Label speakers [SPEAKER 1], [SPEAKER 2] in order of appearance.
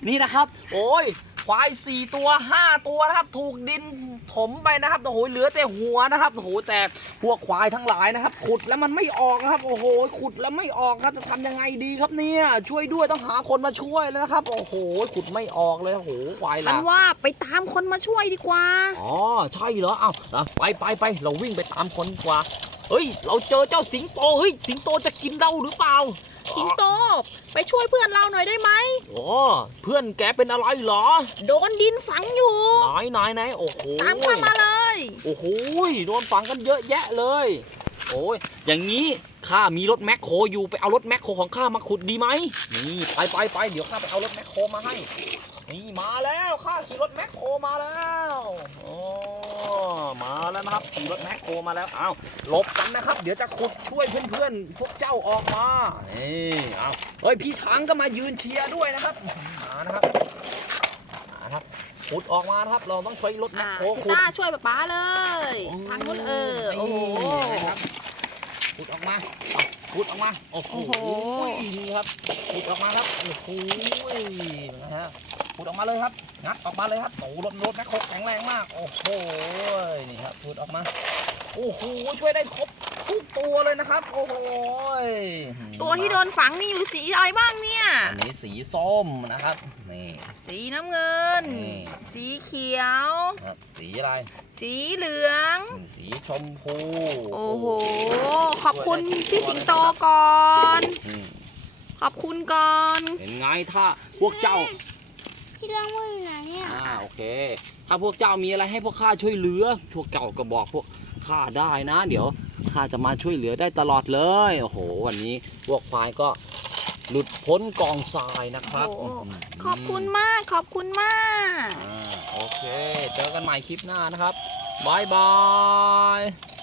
[SPEAKER 1] นี่นะครับโอ้ยควาย4 ตัว 5 ตัวนะครับถูกดินถมไปนะครับโอ้โหเหลือแต่หัวนะครับโอ้โหแต่พวกควายทั้งหลายนะครับขุดแล้วมันไม่ออกนะครับโอ้โหขุดแล้วไม่ออกครับจะทำยังไงดีครับเนี่ยช่วยด้วยต้องหาคนมาช่วยแล้วนะครับโอ้โหขุดไม่ออกเลยโอ้โหควาย
[SPEAKER 2] ฉั
[SPEAKER 1] ล่ะ
[SPEAKER 2] นว่าไปตามคนมาช่วยดีกว่า
[SPEAKER 1] อ๋อใช่เหรอเอ้าไปเราวิ่งไปตามคนดีกว่าเฮ้ยเราเจอเจ้าสิงโตเฮ้ยสิงโตจะกินเราหรือเปล่า
[SPEAKER 2] สิงโตไปช่วยเพื่อนเราหน่อยได้ไหม
[SPEAKER 1] อ๋อเพื่อนแกเป็นอะไรเหรอ
[SPEAKER 2] โดนดินฝังอยู่
[SPEAKER 1] ไหนโอ้โห
[SPEAKER 2] ตามข้ามาเลย
[SPEAKER 1] โอ้โหโดนฝังกันเยอะแยะเลยโอ้ยอย่างนี้ข้ามีรถแมคโครอยู่ไปเอารถแมคโครของข้ามาขุดดีไหมนี่ไปเดี๋ยวข้าไปเอารถแมคโครมาให้นี่มาแล้วข้าขี่รถแมคโครมาแล้วโอ้มาแล้วนะครับขี่รถแมคโครมาแล้วอ้าวหลบกันนะครับเดี๋ยวจะขุดช่วยเพื่อนๆพวกเจ้าออกมานี่อ้าวเฮ้ยพี่ช้างก็มายืนเชียร์ด้วยนะครับมานะครับขุดออกมานะครับเราต้องใช้รถแมคโครขุด
[SPEAKER 2] ต้าช่วยป๊าเลยทางนู้นโอ้โห
[SPEAKER 1] ขุดออกมาโอ้โหนี่ครับขุดออกมาครับโอ้โหนะฮะขุดออกมาเลยครับงัดออกมาเลยครับโอ้รถแมคโครแข็งแรงมากโอ้โหนี่ครับขุดออกมาโอ้โหช่วยได้ครบทุกตัวเลยนะครับโอ้โห
[SPEAKER 2] ตัวที่โดนฝังนี่อยู่สีอะไรบ้างเนี่ย
[SPEAKER 1] อันนี้สีส้มนะครับนี่
[SPEAKER 2] สีน้ำเงินสีเขียว
[SPEAKER 1] สีอะไร
[SPEAKER 2] สีเหลือง
[SPEAKER 1] สีชมพู
[SPEAKER 2] โอ้โหขอบคุณพี่สิงโตก่อนขอบคุณก่อน
[SPEAKER 1] เห็นไงถ้าพวกเจ้า
[SPEAKER 3] พี่เรื่องมือไหนเนี่ย
[SPEAKER 1] โอเคถ้าพวกเจ้ามีอะไรให้พวกข้าช่วยเหลือพวกเจ้าก็บอกพวกข้าได้นะเดี๋ยวข้าจะมาช่วยเหลือได้ตลอดเลยโอ้โหวันนี้พวกควายก็หลุดพ้นกองทรายนะครับ
[SPEAKER 2] ขอบคุณมาก
[SPEAKER 1] โอเคเจอกันใหม่คลิปหน้านะครับบายบาย